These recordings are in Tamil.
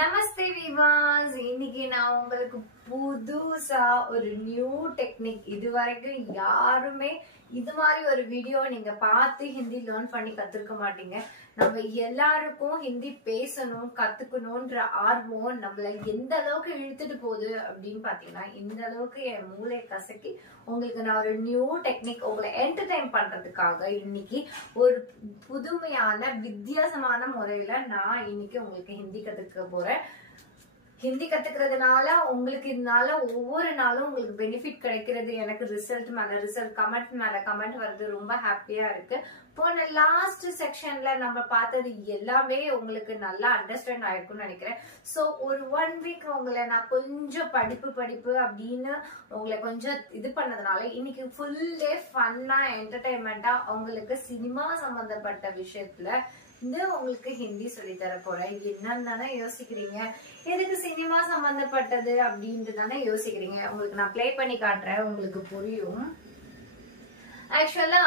நமஸ்தே விவாஸ். இன்னைக்கு நான் உங்களுக்கு புதுசா ஒரு நியூ டெக்னிக், இது வரைக்கும் யாருமே இது மாதிரி ஒரு வீடியோ நீங்க பார்த்து ஹிந்தி லேர்ன் பண்ணி கத்துக்க மாட்டீங்க. நம்ம எல்லாருக்கும் ஹிந்தி பேசணும் கத்துக்கணும்ன்ற ஆர்வம் நம்மள எந்த அளவுக்கு இழுத்துட்டு போகுது அப்படின்னு பாத்தீங்கன்னா, இந்த அளவுக்கு என் மூளை கசக்கி உங்களுக்கு நான் ஒரு நியூ டெக்னிக் உங்களை என்டர்டைன் பண்றதுக்காக இன்னைக்கு ஒரு புதுமையான வித்தியாசமான முறையில நான் இன்னைக்கு உங்களுக்கு ஹிந்தி கத்துக்க போறேன். ஹிந்தி கத்துக்கிறதுனால உங்களுக்கு இதனால ஒவ்வொரு நாளும் உங்களுக்கு பெனிஃபிட் கிடைக்கிறது. எனக்கு ரிசல்ட் மேல ரிசல்ட், கமெண்ட் மேல கமெண்ட் வருது, ரொம்ப ஹாப்பியா இருக்கு. போன லாஸ்ட் செக்ஷன்ல நம்ம பார்த்தது எல்லாமே உங்களுக்கு நல்லா அண்டர்ஸ்டாண்ட் ஆயிருக்கும்னு நினைக்கிறேன். சோ ஒரு 1 வீக் உங்களை நான் கொஞ்சம் படிப்பு அப்படின்னு உங்களை கொஞ்சம் இது பண்ணதுனால இன்னைக்கு ஃபுல் டே ஃபன்னா என்டர்டைன்மெண்டா உங்களுக்கு சினிமா சம்பந்தப்பட்ட விஷயத்துல உங்களுக்கு ஹிந்தி சொல்லி தர போறேன். என்னன்னு தானே யோசிக்கிறீங்க? எதுக்கு சினிமா சம்பந்தப்பட்டது அப்படின்ட்டு தானே யோசிக்கிறீங்க. உங்களுக்கு நான் பிளே பண்ணி காட்டுறேன், உங்களுக்கு புரியும். ஆக்சுவலா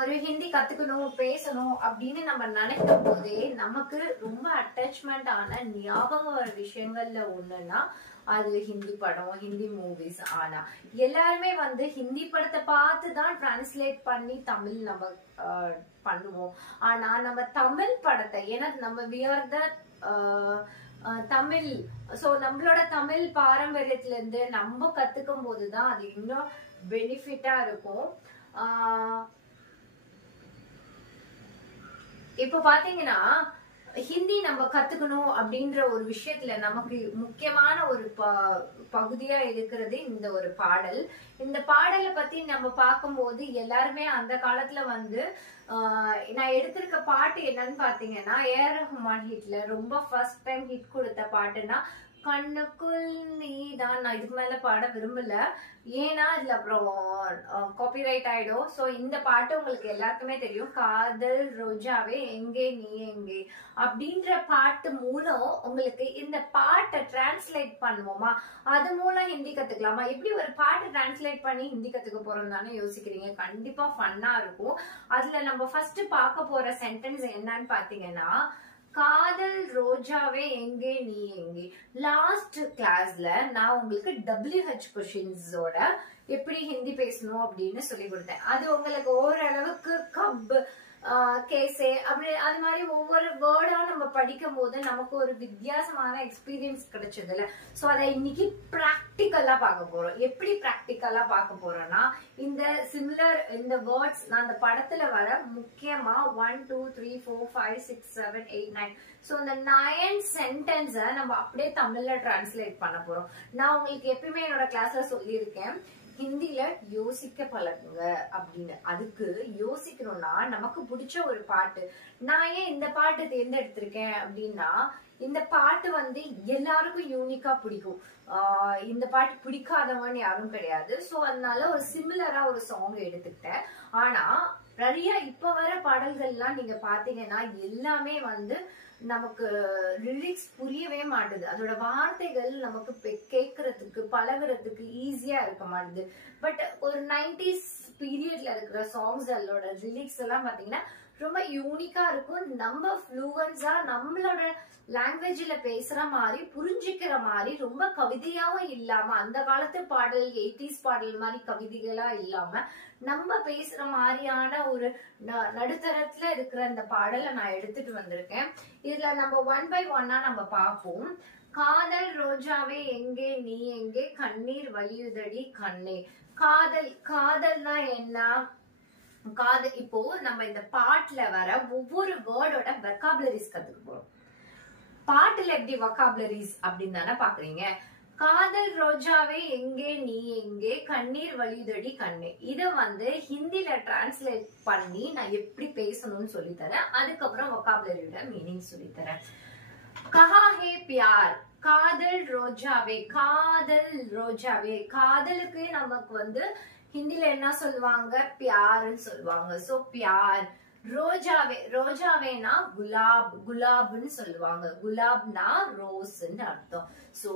ஒரு ஹிந்தி கத்துக்கணும் பேசணும் அப்படின்னு நம்ம நினைக்கும் போதே நமக்கு ரொம்ப அட்டாச்மெண்ட் ஆன ஞாபகம் வர விஷயங்கள்ல ஒண்ணுன்னா அது ஹிந்தி படம், ஹிந்தி மூவிஸ். ஆனா எல்லாருமே ஹிந்தி படத்தை பார்த்துதான் டிரான்ஸ்லேட் பண்ணி தமிழ் நம்ம பண்ணுவோம். ஆனா நம்ம தமிழ் படத்தை, ஏன்னா நம்ம we are the Tamil, so நம்மளோட தமிழ் பாரம்பரியத்துல இருந்து நம்ம கத்துக்கும் போதுதான் அது இன்னும் பெனிஃபிட்டா இருக்கும். இப்ப பாத்தீங்கன்னா ஹிந்தி நம்ம கத்துக்கணும் அப்படின்ற ஒரு விஷயத்துல நமக்கு முக்கியமான ஒரு பகுதியா இருக்கிறது இந்த ஒரு பாடல். இந்த பாடலை பத்தி நம்ம பார்க்கும்போது எல்லாருமே அந்த காலத்துல நான் எடுத்திருக்க பாட்டு என்னன்னு பாத்தீங்கன்னா, ஏஆர் ரஹ்மான் ஹிட்ல ரொம்ப ஃபர்ஸ்ட் டைம் ஹிட் கொடுத்த பாட்டுன்னா கண்ணுக்குள் நீதான். நான் இதுக்கு மேல பாட விரும்பல, ஏன்னா இதுல அப்புறம் காப்பிரைட் ஆயிடும். சோ இந்த பாட்டு உங்களுக்கு எல்லாருக்குமே தெரியும். காதல் ரோஜாவே எங்கே நீ எங்கே அப்படின்ற பாட்டு மூலம் உங்களுக்கு இந்த பாட்டை டிரான்ஸ்லேட் பண்ணுவோமா, அது மூலம் ஹிந்தி கத்துக்கலாமா? எப்படி ஒரு பாட்டு டிரான்ஸ்லேட் பண்ணி ஹிந்தி கத்துக்க போறோம் தானே யோசிக்கிறீங்க. கண்டிப்பா ஃபன்னா இருக்கும். அதுல நம்ம ஃபர்ஸ்ட் பார்க்க போற சென்டென்ஸ் என்னன்னு பாத்தீங்கன்னா, காதல் ரோஜாவே எங்கே நீ எங்கே. லாஸ்ட் கிளாஸ்ல நான் உங்களுக்கு WH கொஸ்டின்ஸோட எப்படி ஹிந்தி பேசணும் அப்படின்னு சொல்லி கொடுத்தேன். அது உங்களுக்கு ஓரளவுக்கு கப் கேசே அப்படி அது மாதிரி ஒவ்வொரு வேர்டா நம்ம படிக்கும் போது நமக்கு ஒரு வித்தியாசமான எக்ஸ்பீரியன்ஸ் கிடைச்சதுல. சோ அதை இன்னைக்கு பிராக்டிக்கலா பார்க்க போறோம். எப்படி பிராக்டிக்கலா பார்க்க போறோம்னா, இந்த சிமிலர் இந்த வேர்ட்ஸ் நான் அந்த படத்துல வர முக்கியமா 1 2 3 4 5 6 7 8 9 சோ இந்த 9 சென்டென்ஸ நம்ம அப்படியே தமிழ்ல டிரான்ஸ்லேட் பண்ண போறோம். நான் உங்களுக்கு எப்பயுமே என்னோட கிளாஸ்ல சொல்லியிருக்கேன், ஹிந்தில யோசிக்க பழகுங்க அப்படின்னு. அதுக்கு யோசிக்கணும்னா நமக்கு பிடிச்ச ஒரு பாட்டு. நான் ஏன் இந்த பாட்டு தேர்ந்தெடுத்திருக்கேன் அப்படின்னா, இந்த பாட்டு எல்லாருக்கும் யூனிக்கா பிடிக்கும். இந்த பாட்டு பிடிக்காதவன்னு யாரும் கிடையாது. சோ அதனால ஒரு சிமிலரா ஒரு சாங் எடுத்துக்கிட்டேன். ஆனா நிறைய இப்ப வர பாடல்கள்லாம் நீங்க பாத்தீங்கன்னா எல்லாமே நமக்கு லிரிக்ஸ் புரியவே மாட்டுது. அதோட வார்த்தைகள் நமக்கு கேட்கறதுக்கு பழகுறதுக்கு ஈஸியா இருக்க மாட்டுது. பட் ஒரு 90s பீரியட்ல இருக்கிற சாங்ஸ் அதோட லிரிக்ஸ் எல்லாம் பாத்தீங்கன்னா ரொம்ப யூனிக்கா இருக்கும். நம்ம ஃப்ளூவன்ஸா நம்மளோட லாங்குவேஜ்ல பேசுற மாதிரி புரிஞ்சுக்கிற மாதிரி ரொம்ப கவிதையாவும் இல்லாம, அந்த காலத்து பாடல் 80s பாடல் மாதிரி கவிதைகளா இல்லாம நம்ம பேசுற மாதிரியான ஒரு நடுத்தரத்துல இருக்கிற இந்த பாடலை நான் எடுத்துட்டு வந்திருக்கேன். இதுல நம்ம 1 by 1 நம்ம பார்ப்போம். காதல் ரோஜாவே எங்கே நீ எங்கே கண்ணீர் வலியுதடி கண்ணே. காதல்னா என்ன? காதல், இப்போ நம்ம இந்த பாட்டுல வர ஒவ்வொரு வேர்டோட வெக்காபுலரிஸ் கத்துக்க போறோம். பாட்டுல எப்படி வெக்காபுலரிஸ் அப்படின்னு தானே பாக்குறீங்க. காதல் ரோஜாவே எங்கே நீ எங்கே கண்ணீர் வலியுதடி கண்ணே. இத ஹிந்தில டிரான்ஸ்லேட் பண்ணி நான் எப்படி பேசணும்னு சொல்லி தரேன். அதுக்கப்புறம் வெக்காபுலரியோட மீனிங் சொல்லி தரேன். கஹா ஹே பியார், காதல் ரோஜாவே. காதல் ரோஜாவே, காதலுக்கு நமக்கு ஹிந்தில என்ன சொல்லுவாங்க? பியார்னு சொல்லுவாங்க. சோ பியார். ரோஜாவே, ரோஜாவேனா குலாப், குலாப்னு சொல்லுவாங்க. குலாப்னா ரோஸ்ன்னு அர்த்தம். சோ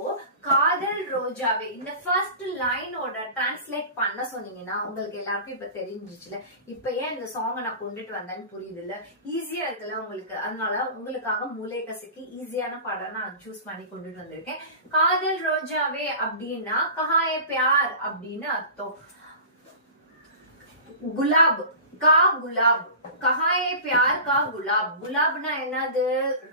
காதல் ரோஜாவே இந்த ஃபர்ஸ்ட் லைனோட டிரான்ஸ்லேட் பண்ண சொன்னீங்கன்னா உங்களுக்கு எல்லாருக்கும் இப்ப தெரிஞ்சிச்சுல. இப்ப ஏன் இந்த சாங்கை நான் கொண்டுட்டு வந்தேன்னு புரியுதுல்ல, ஈஸியா இருக்குல்ல உங்களுக்கு. அதனால உங்களுக்காக மூளை கசக்கி ஈஸியான பாடம் நான் சூஸ் பண்ணி கொண்டுட்டு வந்திருக்கேன். காதல் ரோஜாவே அப்படின்னா கஹாயே பியார் அப்படின்னு அர்த்தம். குலாப், கா குலாப், கஹாயே பியார் கா குலாப். குலாப்னா என்னது?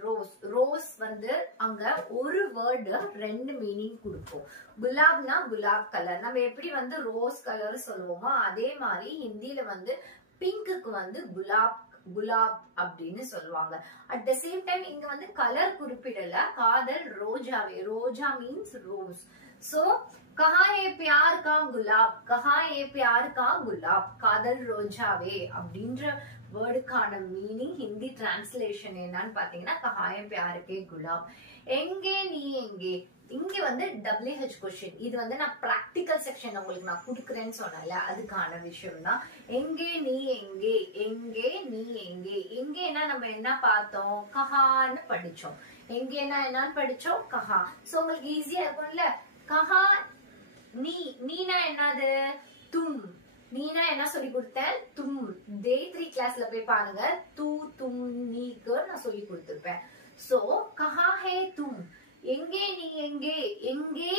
ரோஸ். ரோஸ் வந்து அங்க ஒரு வேர்டு ரெண்டு மீனிங் கொடுக்கும். குலாப்னா குலாப் கலர். நம்ம எப்படி வந்து ரோஸ் கலர் சொல்லுவோமோ அதே மாதிரி ஹிந்தில வந்து பிங்க்குக்கு வந்து குலாப், குலாப் அப்படின்னு சொல்லுவாங்க. அட் த சேம் டைம் இங்க வந்து கலர் குறிப்பிடல. காதல் ரோஜாவே, ரோஜா மீன்ஸ் ரோஸ். சோ கஹாயே பியார் கா குலாப், கஹாயே பியார் கா குலாப், காதல் ரோஜாவே அப்படின்ற வேர்டுக்கான மீனிங் ஹிந்தி டிரான்ஸ்லேஷன் என்னன்னு பாத்தீங்கன்னா கஹாயே பியாருக்கே குலாப். எங்கே நீ எங்கே, இங்க வந்து WH கொஸ்டின். இது வந்து நான் பிராக்டிக்கல் செக்ஷன் உங்களுக்கு நான் கொடுக்குறேன்னு சொன்னல, அதுக்கான விஷயம் தான். எங்கே நீ எங்கே, எங்கே நீ எங்கே. எங்கேனா நம்ம என்ன பார்த்தோம்? கஹான்னு படிச்சோம். எங்கேனா என்னன்னு படிச்சோம்? கஹா. சோ உங்களுக்கு ஈஸியா இருக்கும்ல. கஹா நீ, நீனா என்னது? தும். நீனா என்ன சொல்லி கொடுத்தேன்? தும். டே 3 கிளாஸ்ல போய் பாருங்க. தூ தும் நீக்கு நான் சொல்லி கொடுத்திருப்பேன். சோ கஹா ஹே தும், எங்கே நீ எங்கே, எங்கே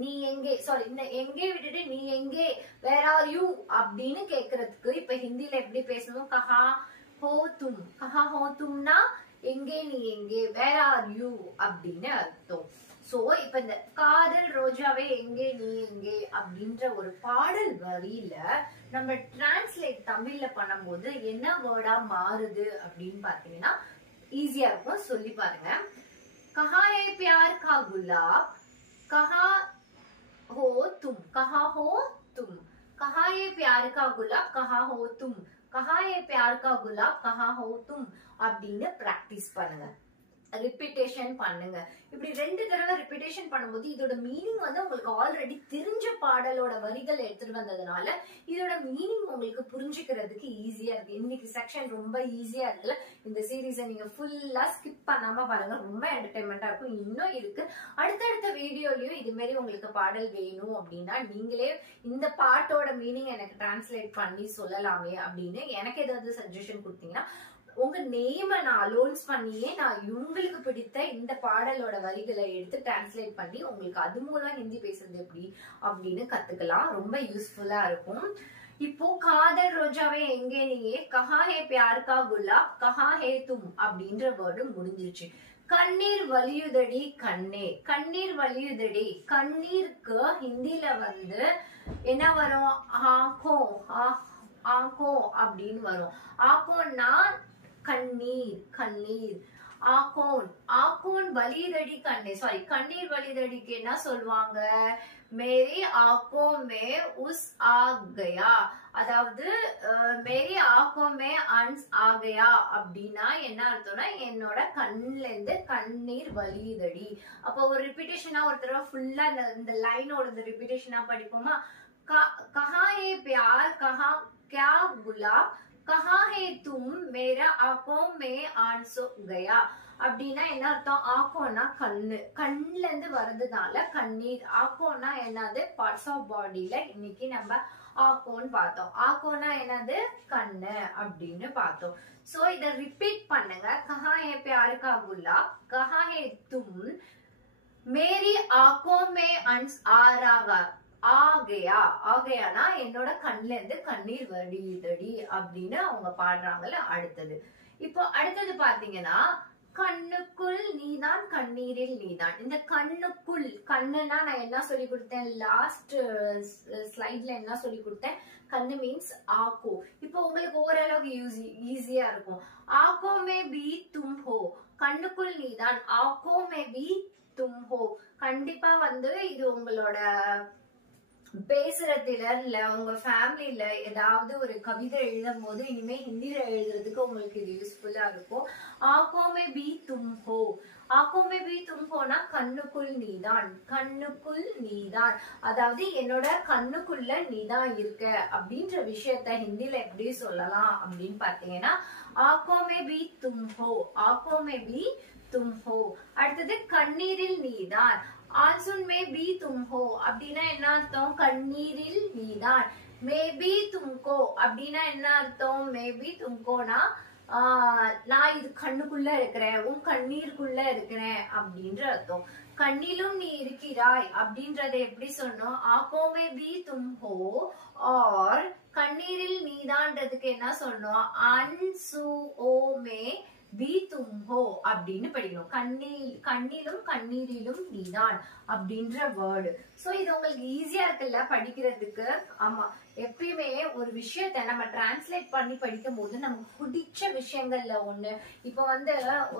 நீ எங்கே. சாரி, இந்த எங்கே விட்டுட்டு நீ எங்கே, வேர் ஆர் யூ அப்படின்னு கேக்குறதுக்கு இப்ப ஹிந்தில எப்படி பேசணும்? கஹா ஹோ தும். கஹா ஹோ தும்னா எங்கே நீ எங்கே, வேர் ஆர் யூ அப்படின்னு அர்த்தம். சோ இப்ப இந்த காதல் ரோஜாவே எங்கே நீ எங்கே அப்படின்ற ஒரு பாடல் வரியில நம்ம டிரான்ஸ்லேட் தமிழ்ல பண்ணும்போது என்ன வேர்டா மாறுது அப்படின்னு பாத்தீங்கன்னா ஈஸியா இருக்கும். சொல்லி பாருங்க. கஹாயே பியார் கா குலாப், கஹா ஹோ தும், கஹா ஹோ தும், கஹாயே பியார் கா குலாப், கஹா ஹோ தும், கஹாயே பியார் கா குலாப், கஹா ஹோ தும் அப்படின்னு பிராக்டிஸ் பண்ணுங்க. ரிப்பீட்டேஷன் பண்ணுங்க. இப்படி 2 தடவை ரிப்பீட்டேஷன் பண்ணும்போது இதோட மீனிங் வந்து உங்களுக்கு ஆல்ரெடி தெரிஞ்ச பாடலோட வரிகள் எடுத்துட்டு வந்ததுனால இதோட மீனிங் உங்களுக்கு புரிஞ்சுக்கிறதுக்கு ஈஸியா இருக்கு. இன்னைக்கு செக்ஷன் ரொம்ப ஈஸியா இருக்குல்ல. இந்த சீரீஸை நீங்க ஃபுல்லா ஸ்கிப் பண்ணாம பாருங்க, ரொம்ப என்டர்டைன்மெண்டா இருக்கும். இன்னும் இருக்கு. அடுத்தடுத்த வீடியோலயும் இது மாதிரி உங்களுக்கு பாடல் வேணும் அப்படின்னா நீங்களே இந்த பாட்டோட மீனிங் எனக்கு டிரான்ஸ்லேட் பண்ணி சொல்லலாமே அப்படின்னு எனக்கு ஏதாவது சஜஷன் கொடுத்தீங்கன்னா உங்க நேம நான் அலோன்ஸ் பண்ணியே நான் உங்களுக்கு பிடித்த இந்த பாடலோட வரிகளை எடுத்து டிரான்ஸ்லேட் பண்ணி உங்களுக்கு அது மூலம் ஹிந்தி பேசுறது எப்படி அப்படின்னு கத்துக்கலாம். ரொம்ப யூஸ்ஃபுல்லா இருக்கும். இப்போ காதல் ரோஜாவே எங்கே நீயே, கஹா ஹே பியார் கா குலாப், கஹா ஹே தும் அப்படின்ற வேர்டு முடிஞ்சிருச்சு. கண்ணீர் வலியுதடி கண்ணே, கண்ணீர் வலியுதடி. கண்ணீருக்கு ஹிந்தில வந்து என்ன வரும்? ஆங்கோ, ஆங்கோ அப்படின்னு வரும். ஆங்கோன்னா கண்ணீர், கண்ணீர். ஆக்கோன், ஆக்கோன் வலிதடி கண்ணே. சாரி, கண்ணீர் வலிதடிக்கு என்ன சொல்லுவாங்க? மேரி ஆக்கோ மே உஸ் ஆ கயா. அதாவது மேரி ஆக்கோ மே அன்ஸ் ஆ கயா அப்படின்னா என்ன அர்த்தம்னா என்னோட கண்ணுல இருந்து கண்ணீர் வலிதடி. அப்போ ஒரு ரிப்பீட்டேஷனா ஒரு தடவை ஃபுல்லா இந்த லைனோட இந்த ரிப்பீட்டேஷனா படிப்போமா? கஹா ஏ பியார் கஹா क्या गुलाब, कहाँ है तुम, मेरा आंखों में आंसू गया. அப்படின்னா என்ன அர்த்தம்? ஆக்கோனா கண்ணு, கண்ணுல இருந்து வர்றதுனால கண்ணீர். ஆக்கோனா என்னது? பார்ட்ஸ் ஆஃப் பாடியில இன்னைக்கு நம்ம ஆக்கோன்னு பார்த்தோம். ஆக்கோனா என்னது? கண்ணு அப்படின்னு பார்த்தோம். சோ இத ரிப்பீட் பண்ணுங்க. கஹா ஹே பியார் கா குலாப், கஹா ஹே தும், மேரி ஆக்கோ மே அன்ஸ் ஆராகா ஆகையா. ஆகையானா என்னோட கண்ணுல இருந்து கண்ணீர் வடியுதடி அப்படின்னு அவங்க பாடுறாங்கல்ல. அடுத்தது இப்போ அடுத்தது பாத்தீங்கன்னா கண்ணுக்குள் நீதான் கண்ணீரில் நீதான். இந்த கண்ணுக்குள், கண்ணுனா நான் என்ன சொல்லி கொடுத்தேன் லாஸ்ட் ஸ்லைட்ல? என்ன சொல்லி கொடுத்தேன்? கண்ணு மீன்ஸ் ஆக்கோ. இப்போ உங்களுக்கு ஓரளவுக்கு ஈஸியா இருக்கும். ஆக்கோ மே பி தும் ஹோ, கண்ணுக்குள் நீதான். ஆக்கோ மே பி தும் ஹோ. கண்டிப்பா வந்து இது உங்களோட பேசுறதுல இல்ல உங்க ஃபேமிலில ஏதாவது ஒரு கவிதை எழுதும் போது இனிமே ஹிந்தில எழுதுறதுக்கு உங்களுக்கு இது யூஸ்ஃபுல்லா இருக்கும். ஆக்கோ மே பி தும் ஹோ, ஆக்கோமே பி தும் ஹோனா கண்ணுக்குள் நீதான், கண்ணுக்குள் நீதான், அதாவது என்னோட கண்ணுக்குள்ள நீதான் இருக்க அப்படின்ற விஷயத்த ஹிந்தில எப்படி சொல்லலாம் அப்படின்னு பாத்தீங்கன்னா ஆக்கோமே பி தும் ஹோ, ஆக்கோமே பி தும் ஹோ. அடுத்தது கண்ணீரில் நீதான், ஆன்சூன் மே பி தும் ஹோ அப்படின்னா என்ன அர்த்தம்? கண்ணீரில் நீதான். மேபி தும்கோ அப்படின்னா என்ன அர்த்தம்? மேபி தும்கோனா நான் இது கண்ணுக்குள்ள இருக்கிறேன், உன் கண்ணீருக்குள்ள இருக்கிறேன் அப்படின்ற அர்த்தம். கண்ணிலும் நீ இருக்கிறாய் அப்படின்றத எப்படி சொன்னோம்? ஆக்கோமே பி தும் ஹோ ஆர் கண்ணீரில் நீதான்றதுக்கு என்ன சொன்னோம்? அன்சு ஓ மே பி தும் ஹோ அப்படின்னு படிக்கணும். கண்ணிலும் கண்ணீரிலும் நீதான் அப்படின்ற வேர்டு. சோ இது உங்களுக்கு ஈஸியா இருக்குல்ல படிக்கிறதுக்கு? ஆமா, எப்பயுமே ஒரு விஷயத்த நம்ம டிரான்ஸ்லேட் பண்ணி படிக்கும் போது நமக்கு பிடிச்ச விஷயங்கள்ல ஒண்ணு. இப்ப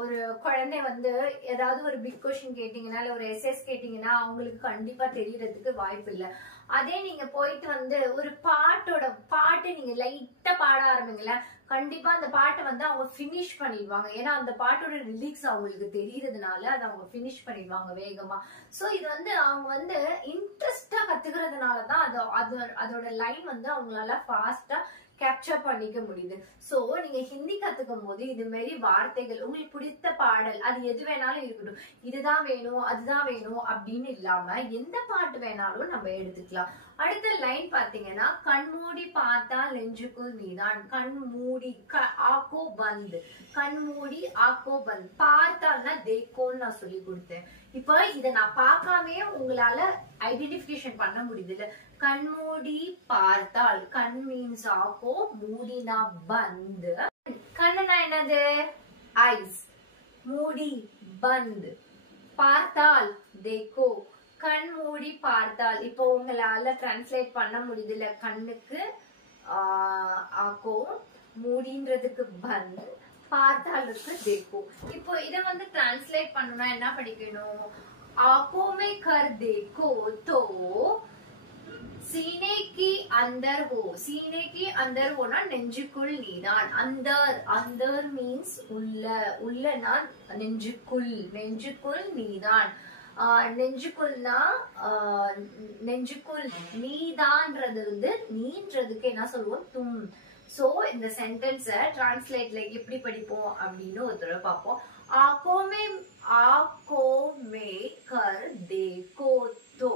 ஒரு குழந்தை ஏதாவது ஒரு பிக் கொஸ்டின் கேட்டீங்கன்னா இல்ல ஒரு எஸ்எஸ் கேட்டீங்கன்னா அவங்களுக்கு கண்டிப்பா தெரியறதுக்கு வாய்ப்பு இல்லை. அதே நீங்க போயிட்டு ஒரு பாட்டு நீங்க லைட்டா பாட ஆரம்பிங்களேன், கண்டிப்பா அந்த பாட்டை அவங்க பினிஷ் பண்ணிடுவாங்க. ஏன்னா அந்த பாட்டோட லிரிக்ஸ் அவங்களுக்கு தெரியறதுனால அதை அவங்க பினிஷ் பண்ணிடுவாங்க வேகமா. சோ இது அவங்க இன்ட்ரெஸ்டா கத்துக்கிறதுனாலதான் அதோட லைன் அவங்களால ஃபாஸ்டா கேப்சர் பண்ணிக்க முடியுது. சோ நீங்க ஹிந்தி கத்துக்கும் போது இது மாதிரி வார்த்தைகள் உங்களுக்கு பிடித்த பாடல் அது எது வேணாலும் இருக்கட்டும், இதுதான் வேணும் அதுதான் வேணும் அப்படின்னு இல்லாம எந்த பாட்டு வேணாலும் நம்ம எடுத்துக்கலாம். அடுத்த லைன் பாத்தீங்கன்னா கண் மூடி பார்த்தால் நெஞ்சுக்குள் நீதான், கண் மூடி ஆக்கோ பந்த், கண் மூடி ஆக்கோ பந்த், பார்த்தால்னா தேக்கோன்னு நான் சொல்லி கொடுத்தேன். இப்ப இத நான் பார்க்காமே உங்களால ஐடென்டிபிகேஷன் பண்ண முடியுது. கண் மூடி பார்த்தால், கண் மீன்ஸ் ஆக்கோ, மூடினா பந்த். கண்ணுனா என்னது? ஐஸ். மூடி பந்த், பார்த்தால் தேக்கோ, கண் மூடி பார்த்தால். இப்போ உங்களால டிரான்ஸ்லேட் பண்ண முடியுதுல, கண்ணுக்கு ஆக்கோ, மூடின்றதுக்கு பந்த், பார்த்தாலுக்கு தேக்கோ. இப்போ இத டிரான்ஸ்லேட் பண்ணனும்னா என்ன படிக்கணும்? आंखों में कर देखो तो सीने की अंदर हो, सीने की अंदर होना நெஞ்சுக்குள் நீதான். अंदर, अंदर means உள்ள, உள்ளனா நெஞ்சுக்குள், நெஞ்சுக்குள் நீதான். நெஞ்சுக்குள்னா நெஞ்சுக்குள் நீதான்ன்றது நீன்றதுக்கு என்ன சொல்லுவோம்? தும். சோ இந்த சென்டென்ஸ டிரான்ஸ்லேட்ல எப்படி படிப்போம் அப்படின்னு ஒரு தடவை பார்ப்போம். आंखों में कर देखो तो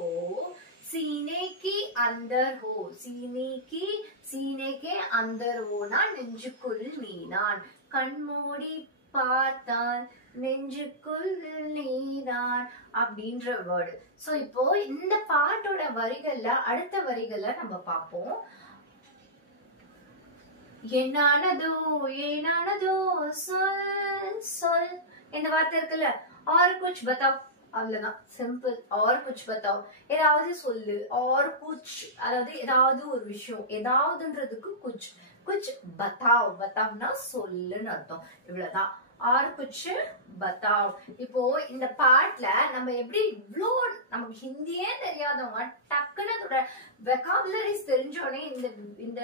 सीने की अंदर हो, सीने के अंदर होना நெஞ்சுக்குள் நீதான். கண்மூடி பார்த்தால் நெஞ்சுக்குள் நீதான் அப்படின்ற வேர்டு. சோ இப்போ இந்த பாட்டோட வரிகள்ல அடுத்த வரிகளை நம்ம பார்ப்போம். என்னானதோ ஏனானதோ சொல் சொல், இந்த வார்த்தை இருக்குல்ல, और कुछ बताओ, அவ்வளவுதான், சிம்பிள். और कुछ बताओ, ஏதாவது சொல்லு. और कुछ அதாவது ஏதாவது ஒரு விஷயம், ஏதாவதுன்றதுக்கு कुछ, कुछ बताओ, बताओனா சொல்லுன்னு அர்த்தம். இவ்வளவுதான், और कुछ बताओ. இப்போ இந்த பாட்டுல நம்ம எப்படி இவ்ளோ நமக்கு ஹிந்தியே தெரியாதவங்க டக்குன்னு அதோட வெகாபுலரிஸ் தெரிஞ்சோடனே இந்த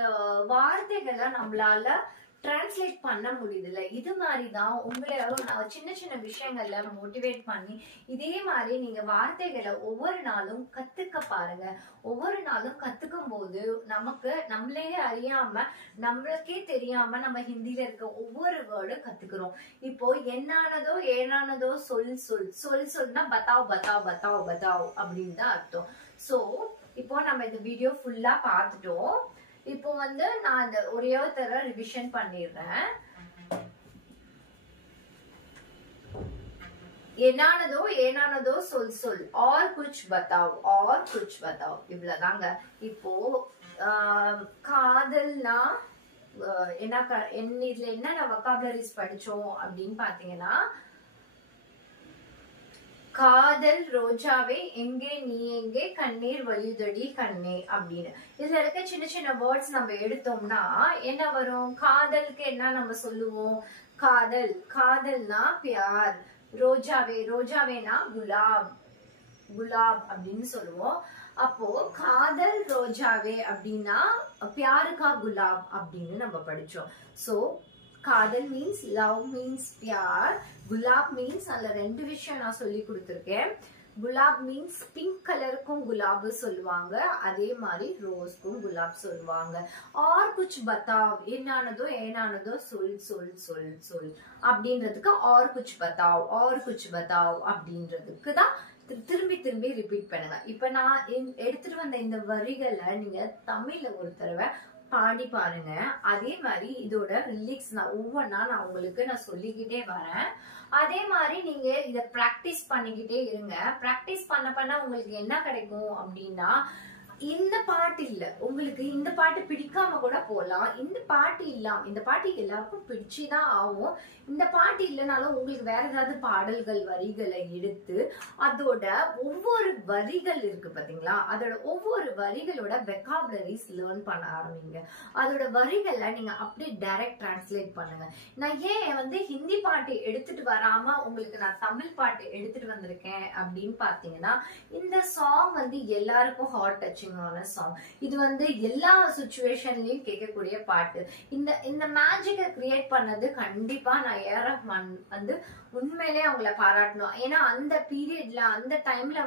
வார்த்தைகளை நம்மளால டிரான்ஸ்லேட் பண்ண முடியுதுல்ல. இது மாதிரிதான் உங்களை நான் சின்ன சின்ன விஷயங்கள்ல மோட்டிவேட் பண்ணி இதே மாதிரி நீங்க வார்த்தைகளை ஒவ்வொரு நாளும் கத்துக்க பாருங்க. ஒவ்வொரு நாளும் கத்துக்கும் போது நமக்கு நம்மளே அறியாம நம்மளுக்கே தெரியாம நம்ம ஹிந்தில இருக்க ஒவ்வொரு வேர்டும் கத்துக்கிறோம். இப்போ என்னானதோ ஏனானதோ சொல் சொல், சொல் சொல்னா பத்தாவ் பத்தாவ் பத்தாவ் பத்தாவ் அப்படின்னு தான் அர்த்தம். சோ இப்போ நம்ம இந்த வீடியோ ஃபுல்லா பார்த்துட்டோம். இப்போ நான் இந்த ஒரே ஒரு தடவை ரிவிஷன் பண்ணிடுறேன். என்னானதோ ஏனானதோ சொல் சொல், और कुछ बताओ, और कुछ बताओ, இவ்வளவுதாங்க. இப்போ காதல்னா இதுல என்ன வொக்காபுலரிஸ் படிச்சோம் அப்படின்னு பாத்தீங்கன்னா, காதல் ரோஜாவே எங்கே நீ எங்கே கண்ணீர் வழியுதடி கண்ணே அப்படின்னு. இதுல இருக்க சின்ன சின்ன வேர்ட்ஸ் நம்ம எடுத்தோம்னா என்ன வரும்? காதலுக்கு என்ன நம்ம சொல்லுவோம்? காதல், காதல்னா பியார். ரோஜாவே, ரோஜாவேனா குலாப், குலாப் அப்படின்னு சொல்லுவோம். அப்போ காதல் ரோஜாவே அப்படின்னா பியாருக்கா குலாப் அப்படின்னு நம்ம படிச்சோம். சோ காதல் மீன்ஸ் லவ் மீன்ஸ் பியார். குலாப் மீன்ஸ் அதுல 2 விஷயம் நான் சொல்லி கொடுத்துருக்கேன். குலாப் மீன்ஸ் பிங்க் கலருக்கும் குலாப் சொல்லுவாங்க, அதே மாதிரி ரோஸ்க்கும் குலாப் சொல்லுவாங்க. ஆர் குச் பத்தாவ், என்னானதோ ஏனானதோ சொல் சொல் சொல் சொல் அப்படின்றதுக்கு ஆர் குச் பத்தாவ் அப்படின்றதுக்கு தான் திரும்பி திரும்பி ரிப்பீட் பண்ணுங்க. இப்ப நான் எடுத்துட்டு வந்த இந்த வரிகளை நீங்க தமிழ்ல ஒரு தடவை பாடி பாருங்க. அதே மாதிரி இதோட லிரிக்ஸ் நான் ஒவ்வொன்னா நான் சொல்லிக்கிட்டே வரேன். அதே மாதிரி நீங்க இத பிராக்டிஸ் பண்ணிக்கிட்டே இருங்க. பிராக்டிஸ் பண்ண பண்ண உங்களுக்கு என்ன கிடைக்கும் அப்படின்னா, இந்த பாட்டு இல்ல உங்களுக்கு இந்த பாட்டு பிடிக்காம கூட போலாம். இந்த பாட்டு எல்லாருக்கும் பிடிச்சுதான் ஆகும். இந்த பாட்டு இல்லைனாலும் உங்களுக்கு வேற ஏதாவது பாடல்கள் வரிகளை எடுத்து அதோட ஒவ்வொரு வரிகள் இருக்கு பாத்தீங்களா, அதோட ஒவ்வொரு வரிகளோட வெக்காபுலரிஸ் லேர்ன் பண்ண ஆரம்பிங்க. அதோட வரிகளை நீங்க அப்படியே டைரக்ட் டிரான்ஸ்லேட் பண்ணுங்க. நான் ஏன் ஹிந்தி பாட்டு எடுத்துட்டு வராம உங்களுக்கு நான் தமிழ் பாட்டு எடுத்துட்டு வந்திருக்கேன் அப்படின்னு பாத்தீங்கன்னா, இந்த சாங் எல்லாருக்கும் ஹார்ட் டச் சாங். இது எல்லா சிச்சுவேஷன்லயும் கேட்கக்கூடிய பாட்டு. இந்த மேஜிக்கை கிரியேட் பண்ணது கண்டிப்பா நான் ஏஆர் ரஹ்மான் உண்மையிலே அவங்கள பாராட்டணும். ஏன்னா அந்த பீரியட்ல அந்த டைம்ல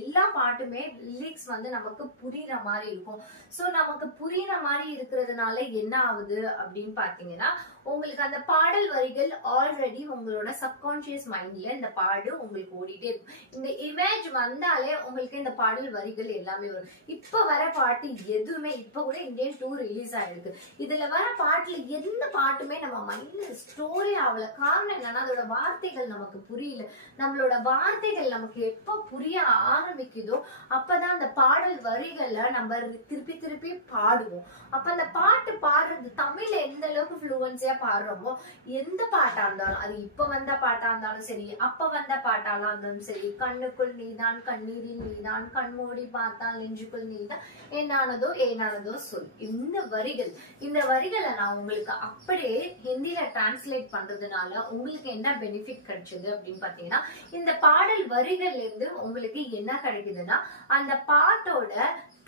எல்லா பாட்டுமே லிரிக்ஸ் நமக்கு புரியுற மாதிரி இருக்கும். சோ நமக்கு புரியுற மாதிரி இருக்கிறதுனால என்ன ஆகுது அப்படின்னு பாத்தீங்கன்னா, உங்களுக்கு அந்த பாடல் வரிகள் ஆல்ரெடி உங்களோட சப்கான்சியஸ் மைண்ட்ல இந்த பாடு உங்களுக்கு ஓடிட்டே இருக்கும். இந்த இமேஜ் வந்தாலே உங்களுக்கு இந்த பாடல் வரிகள் எல்லாமே வரும். இப்ப வர பாட்டு எதுவுமே, இப்ப கூட இந்தியன் 2 ரிலீஸ் ஆயிருக்கு, இதுல வர பாட்டுல எந்த பாட்டுமே நம்ம மைண்ட்ல ஸ்டோரி ஆகல. காரணம் என்னன்னா, அதோட வார்த்தைகள் நமக்கு புரியல. நம்மளோட வார்த்தைகள் நமக்கு எப்ப புரிய ஆரம்பிக்குதோ அப்பதான் அந்த பாடல் வரிகளை நம்ம திருப்பி திருப்பி பாடுவோம். அப்ப அந்த பாட்டு பாடுறது தமிழ்ல எந்த அளவுக்கு ஃப்ளூவன்சியா பாடுறோமோ, எந்த பாட்டா இருந்தாலும், அது இப்ப வந்த பாட்டா இருந்தாலும் சரி, அப்ப வந்த பாட்டாலாம் இருந்தாலும் சரி, கண்ணுக்குள் நீதான் கண்ணீரில் நீதான் கண்மூடி பார்த்தால் நெஞ்சுக்குள் நீதான் ஏனானதோ சொல். இந்த வரிகளை நான் உங்களுக்கு அப்படியே ஹிந்தில டிரான்ஸ்லேட் பண்றதுனால உங்களுக்கு என்ன பெனிஃபிட் கிடைச்சது அப்படின்னு பாத்தீங்கன்னா, இந்த பாடல் வரிகள்ல இருந்து உங்களுக்கு என்ன கிடைக்குதுன்னா, அந்த பாட்டோட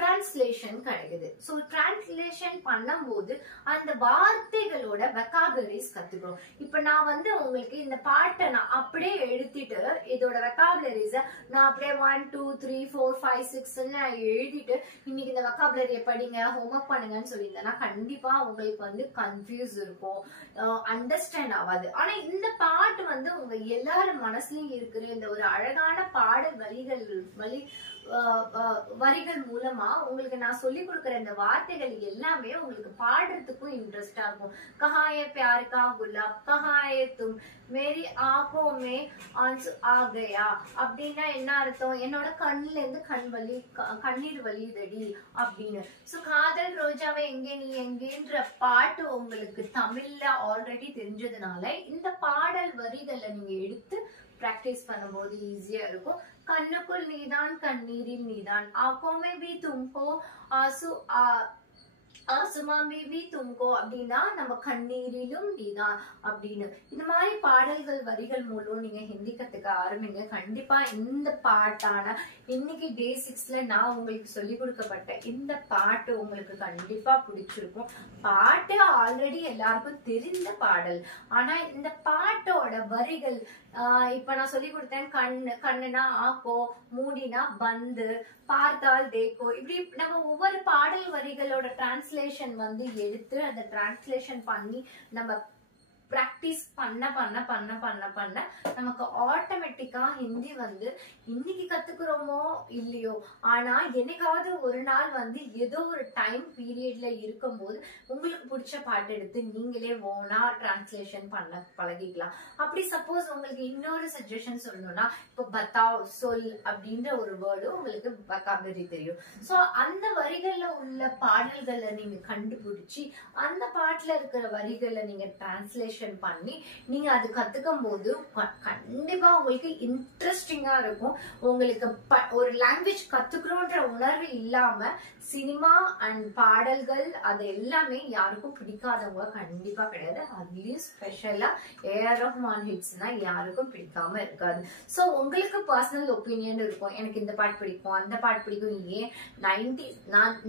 டிரான்ஸ்லேஷன் கிடைக்குது. சோ டிரான்ஸ்லேஷன் பண்ணும்போது அந்த வார்த்தைகளோட வெக்காபுலரிஸ் கத்துக்கிறோம். இப்ப நான் உங்களுக்கு இந்த பாட்டை நான் அப்படியே எடுத்துட்டு இதோட வெக்காபுலரிஸ நான் அப்படியே 1 2 3 4 5 6 எழுதிட்டு இன்னைக்கு இந்த வெக்காபுலரியை படிங்க, ஹோம்ஒர்க் பண்ணுங்கன்னு சொல்லியிருந்தேன்னா கண்டிப்பா உங்களுக்கு கன்ஃபியூஸ் இருக்கும், அண்டர்ஸ்டாண்ட் ஆகாது. ஆனா இந்த பாட்டு உங்க எல்லாரும் மனசுலயும் இருக்கிற இந்த ஒரு அழகான பாடல் வரிகள் மூலமா உங்களுக்கு நான் சொல்லி கொடுக்கிற இந்த வார்த்தைகள் எல்லாமே உங்களுக்கு பாடுறதுக்கும் இன்ட்ரெஸ்டா இருக்கும். கஹாயே பியார் கா குலாப் கஹாயே தும் மேரி ஆங்கோ மே ஆன்சு ஆ கயா அப்படின்னா என்ன அர்த்தம்? என்னோட கண்ணுல இருந்து கண்ணீர் வலியுதடி அப்படின்னு. சோ காதல் ரோஜாவை எங்கே நீ எங்கேன்ற பாட்டு உங்களுக்கு தமிழ்ல ஆல்ரெடி தெரிஞ்சதுனால இந்த பாடல் வரிகளை நீங்க எடுத்து பிராக்டிஸ் பண்ணும்போது ஈஸியா இருக்கும். கண்ணுக்குள் நீதான் கண்ணீரில் நீதான் ஆக்கோமே பி தும்கோ ஆசுமா பேபி தும்கோ அப்படின்னா நம்ம கண்ணீரிலும் நீதான் அப்படின்னு. இந்த மாதிரி பாடல்கள் வரிகள் மூலம் நீங்க ஹிந்தி கத்துக்க ஆரம்பிங்க. கண்டிப்பா இந்த பாட்டான இன்னைக்கு டே 6ல நான் உங்களுக்கு சொல்லி கொடுக்கப்பட்ட இந்த பாட்டு உங்களுக்கு கண்டிப்பா பிடிச்சிருக்கும். பாட்டு ஆல்ரெடி எல்லாருக்கும் தெரிந்த பாடல், ஆனா இந்த பாட்டோட வரிகள் இப்ப நான் சொல்லி கொடுத்தேன். கண்ணுனா ஆக்கோ, மூடினா பந்து, பார்த்தால் தேக்கோ, இப்படி நம்ம ஒவ்வொரு பாடல் வரிகளோட டிரான்ஸ்லேஷன் எடுத்து அந்த டிரான்ஸ்லேஷன் பண்ணி நம்ம பிராக்டிஸ் பண்ண பண்ண பண்ண பண்ண பண்ண நமக்கு ஆட்டோமேட்டிக்கா ஹிந்தி இன்னைக்கு கத்துக்கிறோமோ இல்லையோ, ஆனா என்னைக்காவது ஒரு நாள் ஏதோ ஒரு டைம் பீரியட்ல இருக்கும்போது உங்களுக்கு பிடிச்ச பாட்டு எடுத்து நீங்களே ஓனா டிரான்ஸ்லேஷன் பண்ண பழகிக்கலாம். அப்படி சப்போஸ் உங்களுக்கு இன்னொரு சஜஷன் சொல்லணும்னா, இப்போ பத்தாவ் சொல் அப்படின்ற ஒரு வேர்டு உங்களுக்கு வொக்காபுலரி தெரியும். சோ அந்த வரிகள்ல உள்ள பாடல்களை நீங்க கண்டுபிடிச்சு அந்த பாட்டுல இருக்கிற வரிகளை நீங்க டிரான்ஸ்லேஷன் பண்ணி நீங்க அது கத்துக்கும் போது கண்டிப்பா உங்களுக்கு இன்ட்ரெஸ்டிங்கா இருக்கும். உங்களுக்கு ஒரு லாங்குவேஜ் கத்துக்கிறோன்ற உணர்வு இல்லாம சினிமா அண்ட் பாடல்கள் அது எல்லாமே யாருக்கும் பிடிக்காதவங்க கண்டிப்பா கிடையாது. அதுலயும் ஸ்பெஷலா ஏஆர் ரஹ்மான் ஹிட்ஸ்னா யாருக்கும் பிடிக்காம இருக்காது. சோ உங்களுக்கு பர்சனல் ஒப்பீனியன் இருக்கும், எனக்கு இந்த பாட்டு பிடிக்கும் அந்த பாட்டு பிடிக்கும். ஏன் 90s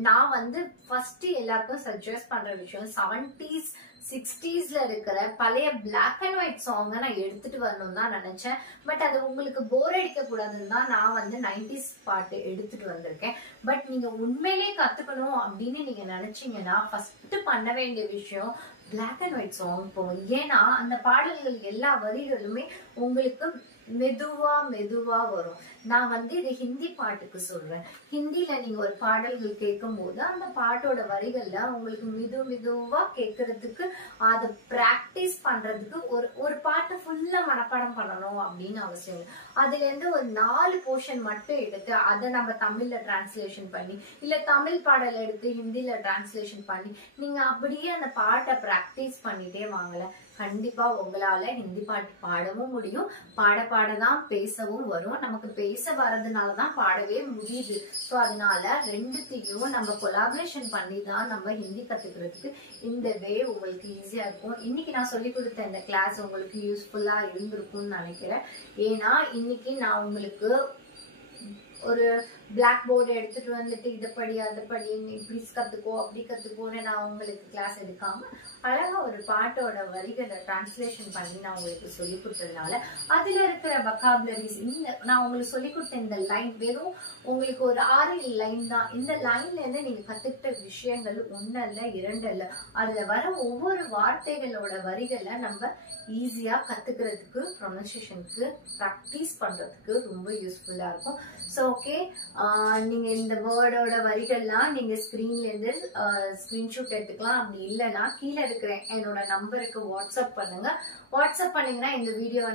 நான் ஃபர்ஸ்ட் எல்லாருக்கும் சஜஸ்ட் பண்ற விஷயம் 70s 60sல இருக்கிற பழைய பிளாக் அண்ட் ஒயிட் சாங் நான் எடுத்துட்டு வரணும் தான் நினைச்சேன். பட் அது உங்களுக்கு போர் அடிக்க கூடாதுன்னு தான் நான் வந்து 90s பாட்டு எடுத்துட்டு வந்திருக்கேன். பட் நீங்க உண்மையிலேயே கத்துக்கணும் அப்படின்னு நீங்க நினைச்சீங்கன்னா ஃபர்ஸ்ட் பண்ண வேண்டிய விஷயம் பிளாக் அண்ட் ஒயிட் சாங் போகும். ஏன்னா அந்த பாடல்கள் எல்லா வரிகளுமே உங்களுக்கு மெதுவா மெதுவா வரும். நான் வந்து இது ஹிந்தி பாட்டுக்கு சொல்றேன். ஹிந்தில நீங்க ஒரு பாடல்கள் கேட்கும் போது அந்த பாட்டோட வரிகள்ல உங்களுக்கு மெதுவா கேட்கறதுக்கு, அதை பிராக்டிஸ் பண்றதுக்கு ஒரு பாட்டு ஃபுல்லா மனப்பாடம் பண்ணணும் அப்படின்னு அவசியம் இல்லை. அதுல இருந்து ஒரு 4 போர்ஷன் மட்டும் எடுத்து அதை நம்ம தமிழ்ல டிரான்ஸ்லேஷன் பண்ணி, இல்ல தமிழ் பாடல் எடுத்து ஹிந்தில டிரான்ஸ்லேஷன் பண்ணி நீங்க அப்படியே அந்த பாட்டை பிராக்டிஸ் பண்ணிட்டே வாங்கல, கண்டிப்பா உங்களால ஹிந்தி பாட்டு பாடவும் முடியும். பாடதான் பேசவும் வரும். நமக்கு பேச வர்றதுனாலதான் பாடவே முடியுது. சோ அதனால ரெண்டுத்தையும் நம்ம கொலாபரேஷன் பண்ணி தான் நம்ம ஹிந்தி கத்துக்கிறதுக்கு இந்த வே உங்களுக்கு ஈஸியா இருக்கும். இன்னைக்கு நான் சொல்லி கொடுத்த இந்த கிளாஸ் உங்களுக்கு யூஸ்ஃபுல்லா இருந்திருக்கும்னு நினைக்கிறேன். ஏன்னா இன்னைக்கு நான் உங்களுக்கு ஒரு பிளாக் போர்டு எடுத்துட்டு வந்துட்டு இதை படி அதை படி இப்படி கத்துக்கோ அப்படி கத்துக்கோன்னு நான் உங்களுக்கு கிளாஸ் எடுக்காம அழகா ஒரு பாட்டோட வரிகளை டிரான்ஸ்லேஷன் பண்ணி நான் உங்களுக்கு சொல்லி கொடுத்ததுனால அதுல இருக்கிற வொக்காபுலரிஸ், இந்த நான் உங்களுக்கு சொல்லி கொடுத்த இந்த லைன் வெறும் உங்களுக்கு ஒரு 6 லைன் தான். இந்த லைன்ல இருந்து நீங்க கத்துக்கிட்ட விஷயங்கள் 1 இல்ல 2 இல்ல, அதுல வர ஒவ்வொரு வார்த்தைகளோட வரிகளை நம்ம ஈஸியா கத்துக்கிறதுக்கு, ப்ரொனன்சியேஷனுக்கு ப்ராக்டிஸ் பண்றதுக்கு ரொம்ப யூஸ்ஃபுல்லா இருக்கும். ஸோ ஓகே, நீங்க இந்த வேர்டோட வரிகள்லாம் நீங்க ஸ்கிரீன்ல இருந்து ஸ்கிரீன்ஷாட் எடுத்துக்கலாம். அப்படி இல்லைன்னா கீழே இருக்கிற என்னோட நம்பருக்கு வாட்ஸ்அப் பண்ணுங்க. வாட்ஸ்அப் பண்ணீங்கன்னா இந்த வீடியோவை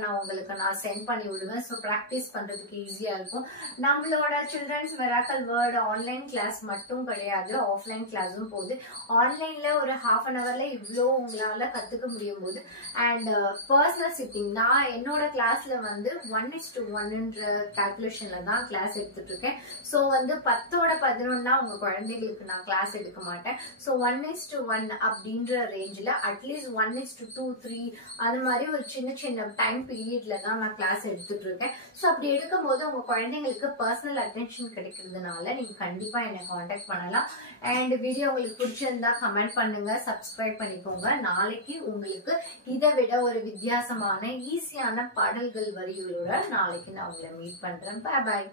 நான் சென்ட் பண்ணி விடுவேன். ஸோ ப்ராக்டிஸ் பண்றதுக்கு ஈஸியா இருக்கும். நம்மளோட children's miracle world online class மட்டும் கிடையாது, ஆஃப்லைன் கிளாஸும் போகுது. ஆன்லைன்ல ஒரு ½ அன் ஹவர்ல இவ்வளோ உங்களால கத்துக்க முடியும் போது, அண்ட் பர்சனல் சிட்டிங் நான் என்னோட கிளாஸ்ல வந்து 1:1ன்ற கால்குலேஷன்ல தான் கிளாஸ் எடுத்துட்டு இருக்கேன். ஸோ வந்து 10:11 உங்க குழந்தைகளுக்கு நான் கிளாஸ் எடுக்க மாட்டேன். ஸோ 1:1 அப்படின்ற ரேஞ்சில் அட்லீஸ்ட் 1:2, 3 அது மாதிரி ஒரு சின்ன டைம் பீரியட்ல தான் நான் கிளாஸ் எடுத்துட்டு இருக்கேன். ஸோ அப்படி எடுக்கும் போது உங்க குழந்தைங்களுக்கு பர்சனல் அட்டென்ஷன் கிடைக்கிறதுனால நீங்க கண்டிப்பா என்னை காண்டாக்ட் பண்ணலாம். அண்ட் வீடியோ உங்களுக்கு பிடிச்சிருந்தா கமெண்ட் பண்ணுங்க, சப்ஸ்கிரைப் பண்ணிக்கோங்க. நாளைக்கு உங்களுக்கு இதை விட ஒரு வித்தியாசமான ஈஸியான பாடல்கள் வரிகளோட நாளைக்கு நான் உங்களை மீட் பண்றேன். பாய் பாய்.